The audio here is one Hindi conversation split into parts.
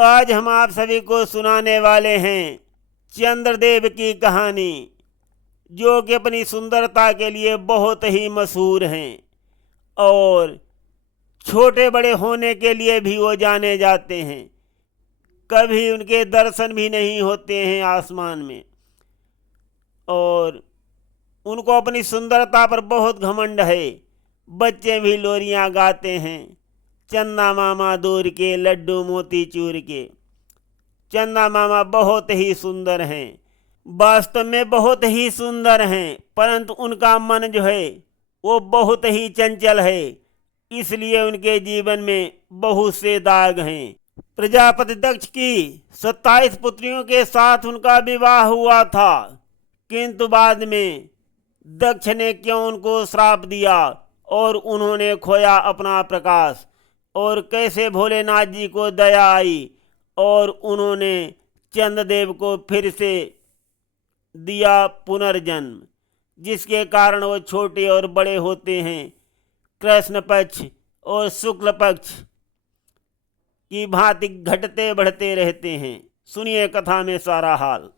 आज हम आप सभी को सुनाने वाले हैं चंद्रदेव की कहानी, जो कि अपनी सुंदरता के लिए बहुत ही मशहूर हैं और छोटे बड़े होने के लिए भी वो जाने जाते हैं। कभी उनके दर्शन भी नहीं होते हैं आसमान में, और उनको अपनी सुंदरता पर बहुत घमंड है। बच्चे भी लोरियां गाते हैं, चंदा मामा दूर के लड्डू मोती चूर के। चंदा मामा बहुत ही सुंदर हैं, वास्तव में बहुत ही सुंदर हैं, परंतु उनका मन जो है वो बहुत ही चंचल है, इसलिए उनके जीवन में बहुत से दाग हैं। प्रजापति दक्ष की 27 पुत्रियों के साथ उनका विवाह हुआ था, किंतु बाद में दक्ष ने क्यों उनको श्राप दिया और उन्होंने खोया अपना प्रकाश, और कैसे भोलेनाथ जी को दया आई और उन्होंने चंद्रदेव को फिर से दिया पुनर्जन्म, जिसके कारण वो छोटे और बड़े होते हैं, कृष्ण पक्ष और शुक्ल पक्ष की भांति घटते बढ़ते रहते हैं। सुनिए कथा में सारा हाल।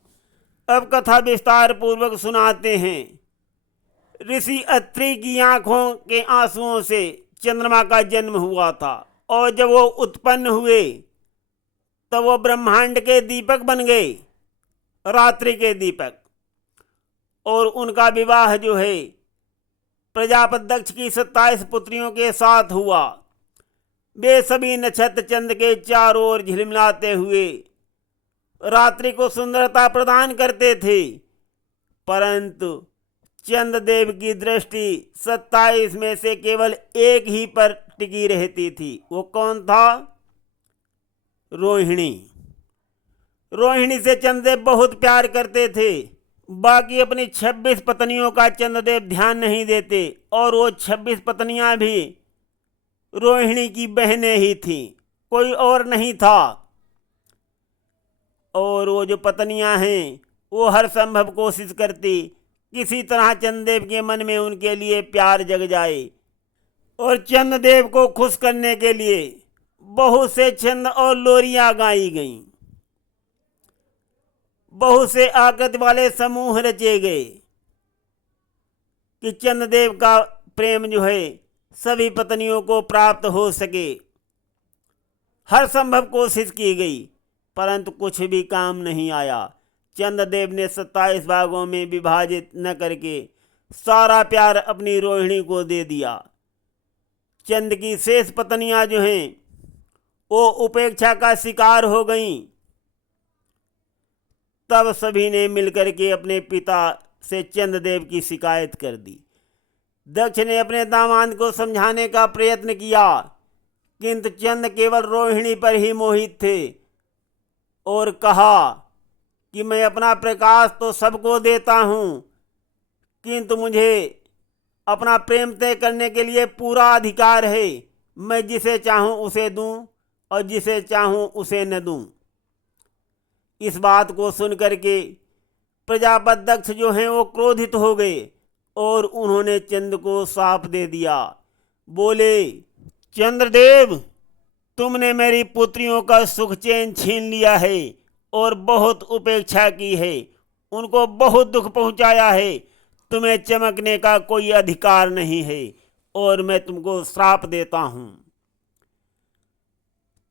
अब कथा विस्तार पूर्वक सुनाते हैं। ऋषि अत्रि की आंखों के आंसुओं से चंद्रमा का जन्म हुआ था, और जब वो उत्पन्न हुए तब वो ब्रह्मांड के दीपक बन गए, रात्रि के दीपक। और उनका विवाह जो है प्रजापति दक्ष की 27 पुत्रियों के साथ हुआ। वे सभी नक्षत्र चंद्र के चारों ओर झिलमिलाते हुए रात्रि को सुंदरता प्रदान करते थे, परंतु चंद्रदेव की दृष्टि 27 में से केवल एक ही पर टिकी रहती थी। वो कौन था? रोहिणी। रोहिणी से चंद्रदेव बहुत प्यार करते थे। बाकी अपनी 26 पत्नियों का चंद्रदेव ध्यान नहीं देते, और वो 26 पत्नियां भी रोहिणी की बहनें ही थीं, कोई और नहीं था। और वो जो पत्नियां हैं वो हर संभव कोशिश करती किसी तरह चंद्रदेव के मन में उनके लिए प्यार जग जाए, और चंद्रदेव को खुश करने के लिए बहुत से छंद और लोरियां गाई गईं। बहुत से आकृति वाले समूह रचे गए कि चंद्रदेव का प्रेम जो है सभी पत्नियों को प्राप्त हो सके। हर संभव कोशिश की गई, परंतु कुछ भी काम नहीं आया। चंद्रदेव ने 27 भागों में विभाजित न करके सारा प्यार अपनी रोहिणी को दे दिया। चंद्र की शेष पत्नियां जो हैं वो उपेक्षा का शिकार हो गईं। तब सभी ने मिलकर के अपने पिता से चंद्रदेव की शिकायत कर दी। दक्ष ने अपने दामाद को समझाने का प्रयत्न किया, किंतु चंद्र केवल रोहिणी पर ही मोहित थे, और कहा कि मैं अपना प्रकाश तो सबको देता हूँ, किंतु मुझे अपना प्रेम तय करने के लिए पूरा अधिकार है। मैं जिसे चाहूँ उसे दूँ और जिसे चाहूँ उसे न दूँ। इस बात को सुनकर के प्रजापति दक्ष जो हैं वो क्रोधित हो गए, और उन्होंने चंद्र को शाप दे दिया। बोले, चंद्रदेव, तुमने मेरी पुत्रियों का सुख चैन छीन लिया है और बहुत उपेक्षा की है, उनको बहुत दुख पहुंचाया है। तुम्हें चमकने का कोई अधिकार नहीं है, और मैं तुमको श्राप देता हूं।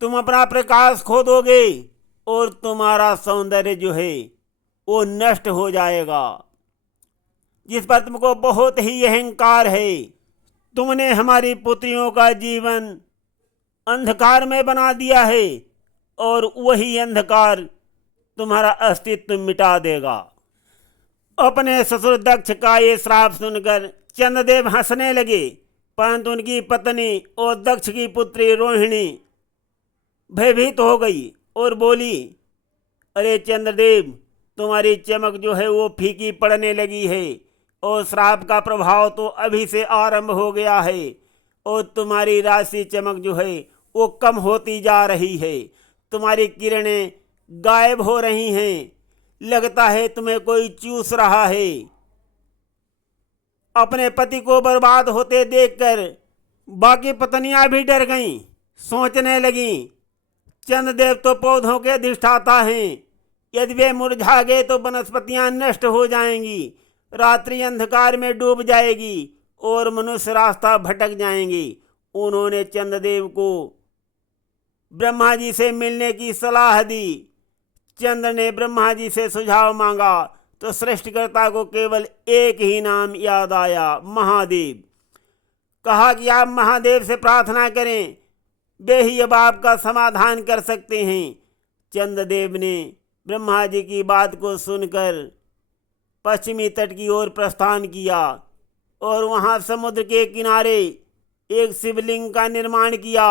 तुम अपना प्रकाश खो दोगे और तुम्हारा सौंदर्य जो है वो नष्ट हो जाएगा, जिस पर तुमको बहुत ही अहंकार है। तुमने हमारी पुत्रियों का जीवन अंधकार में बना दिया है, और वही अंधकार तुम्हारा अस्तित्व मिटा देगा। अपने ससुर दक्ष का ये श्राप सुनकर चंद्रदेव हंसने लगे, परंतु उनकी पत्नी और दक्ष की पुत्री रोहिणी भयभीत हो गई और बोली, अरे चंद्रदेव, तुम्हारी चमक जो है वो फीकी पड़ने लगी है, और श्राप का प्रभाव तो अभी से आरंभ हो गया है, और तुम्हारी राशि चमक जो है वो कम होती जा रही है। तुम्हारी किरणें गायब हो रही हैं, लगता है तुम्हें कोई चूस रहा है। अपने पति को बर्बाद होते देखकर बाकी पत्नियां भी डर गईं, सोचने लगीं चंद्रदेव तो पौधों के अधिष्ठाता हैं। यदि वे मुरझा गए तो वनस्पतियां नष्ट हो जाएंगी, रात्रि अंधकार में डूब जाएगी और मनुष्य रास्ता भटक जाएंगे। उन्होंने चंद्रदेव को ब्रह्मा जी से मिलने की सलाह दी। चंद्र ने ब्रह्मा जी से सुझाव मांगा तो सृष्टिकर्ता को केवल एक ही नाम याद आया, महादेव। कहा कि आप महादेव से प्रार्थना करें, वे ही अब आपका समाधान कर सकते हैं। चंद्रदेव ने ब्रह्मा जी की बात को सुनकर पश्चिमी तट की ओर प्रस्थान किया और वहां समुद्र के किनारे एक शिवलिंग का निर्माण किया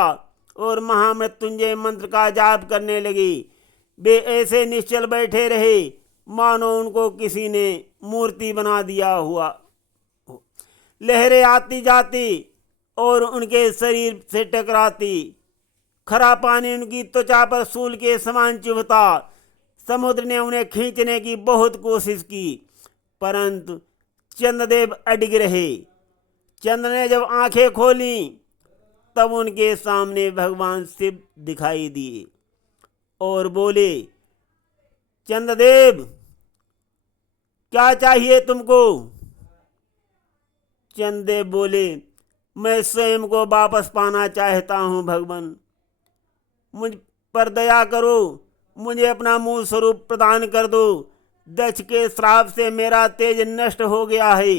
और महामृत्युंजय मंत्र का जाप करने लगे। वे ऐसे निश्चल बैठे रहे मानो उनको किसी ने मूर्ति बना दिया हुआ। लहरें आती जाती और उनके शरीर से टकराती, खरा पानी उनकी त्वचा पर सूल के समान चुभता। समुद्र ने उन्हें खींचने की बहुत कोशिश की, परंतु चंद्रदेव अडिग रहे। चंद्र ने जब आंखें खोली तब उनके सामने भगवान शिव दिखाई दिए और बोले, चंद्रदेव क्या चाहिए तुमको? चंद्रदेव बोले, मैं स्वयं को वापस पाना चाहता हूँ भगवान, मुझ पर दया करो, मुझे अपना मूल स्वरूप प्रदान कर दो। दक्ष के श्राप से मेरा तेज नष्ट हो गया है।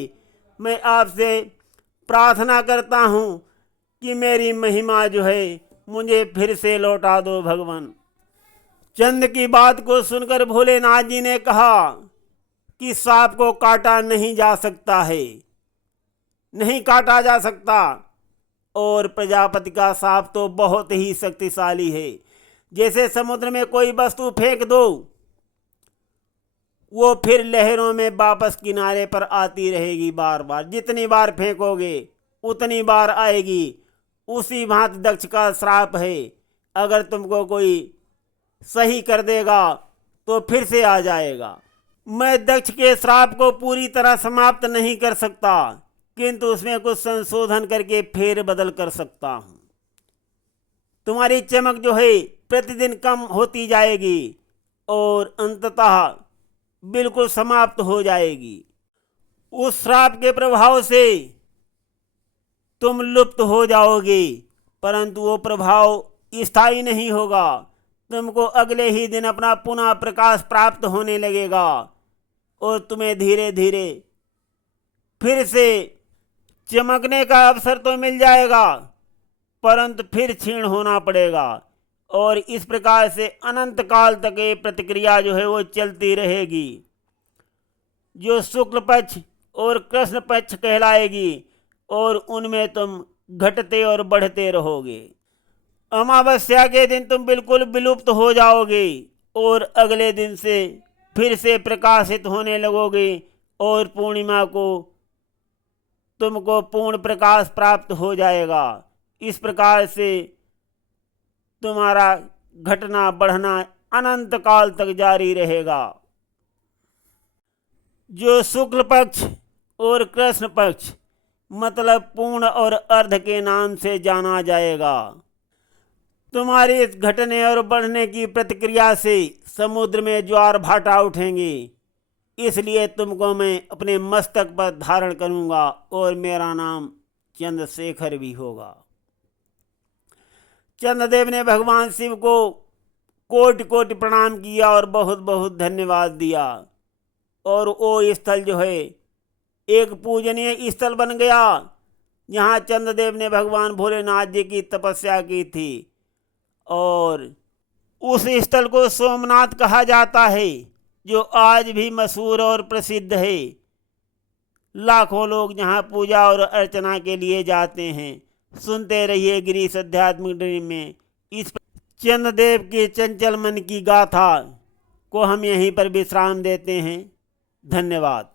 मैं आपसे प्रार्थना करता हूँ कि मेरी महिमा जो है मुझे फिर से लौटा दो भगवान। चंद्र की बात को सुनकर भोलेनाथ जी ने कहा कि सांप को काटा नहीं जा सकता है, नहीं काटा जा सकता, और प्रजापति का सांप तो बहुत ही शक्तिशाली है। जैसे समुद्र में कोई वस्तु फेंक दो, वो फिर लहरों में वापस किनारे पर आती रहेगी बार बार। जितनी बार फेंकोगे उतनी बार आएगी। उसी भांति दक्ष का श्राप है, अगर तुमको कोई सही कर देगा तो फिर से आ जाएगा। मैं दक्ष के श्राप को पूरी तरह समाप्त नहीं कर सकता, किंतु उसमें कुछ संशोधन करके फेर बदल कर सकता हूँ। तुम्हारी चमक जो है प्रतिदिन कम होती जाएगी और अंततः बिल्कुल समाप्त हो जाएगी। उस श्राप के प्रभाव से तुम लुप्त हो जाओगे, परंतु वो प्रभाव स्थायी नहीं होगा। तुमको अगले ही दिन अपना पुनः प्रकाश प्राप्त होने लगेगा और तुम्हें धीरे धीरे फिर से चमकने का अवसर तो मिल जाएगा, परंतु फिर क्षीण होना पड़ेगा। और इस प्रकार से अनंत काल तक ये प्रतिक्रिया जो है वो चलती रहेगी, जो शुक्ल पक्ष और कृष्ण पक्ष कहलाएगी, और उनमें तुम घटते और बढ़ते रहोगे। अमावस्या के दिन तुम बिल्कुल विलुप्त हो जाओगे और अगले दिन से फिर से प्रकाशित होने लगोगे और पूर्णिमा को तुमको पूर्ण प्रकाश प्राप्त हो जाएगा। इस प्रकार से तुम्हारा घटना बढ़ना अनंत काल तक जारी रहेगा। जो शुक्ल पक्ष और कृष्ण पक्ष मतलब पूर्ण और अर्ध के नाम से जाना जाएगा। तुम्हारी इस घटने और बढ़ने की प्रतिक्रिया से समुद्र में ज्वार भाटा उठेंगे, इसलिए तुमको मैं अपने मस्तक पर धारण करूंगा और मेरा नाम चंद्रशेखर भी होगा। चंद्रदेव ने भगवान शिव को कोटि कोटि प्रणाम किया और बहुत बहुत धन्यवाद दिया, और वो स्थल जो है एक पूजनीय स्थल बन गया, जहाँ चंद्रदेव ने भगवान भोलेनाथ जी की तपस्या की थी। और उस स्थल को सोमनाथ कहा जाता है, जो आज भी मशहूर और प्रसिद्ध है। लाखों लोग यहाँ पूजा और अर्चना के लिए जाते हैं। सुनते रहिए गिरीश अध्यात्मिक ड्रीम में इस चंद्रदेव के चंचल मन की गाथा को हम यहीं पर विश्राम देते हैं। धन्यवाद।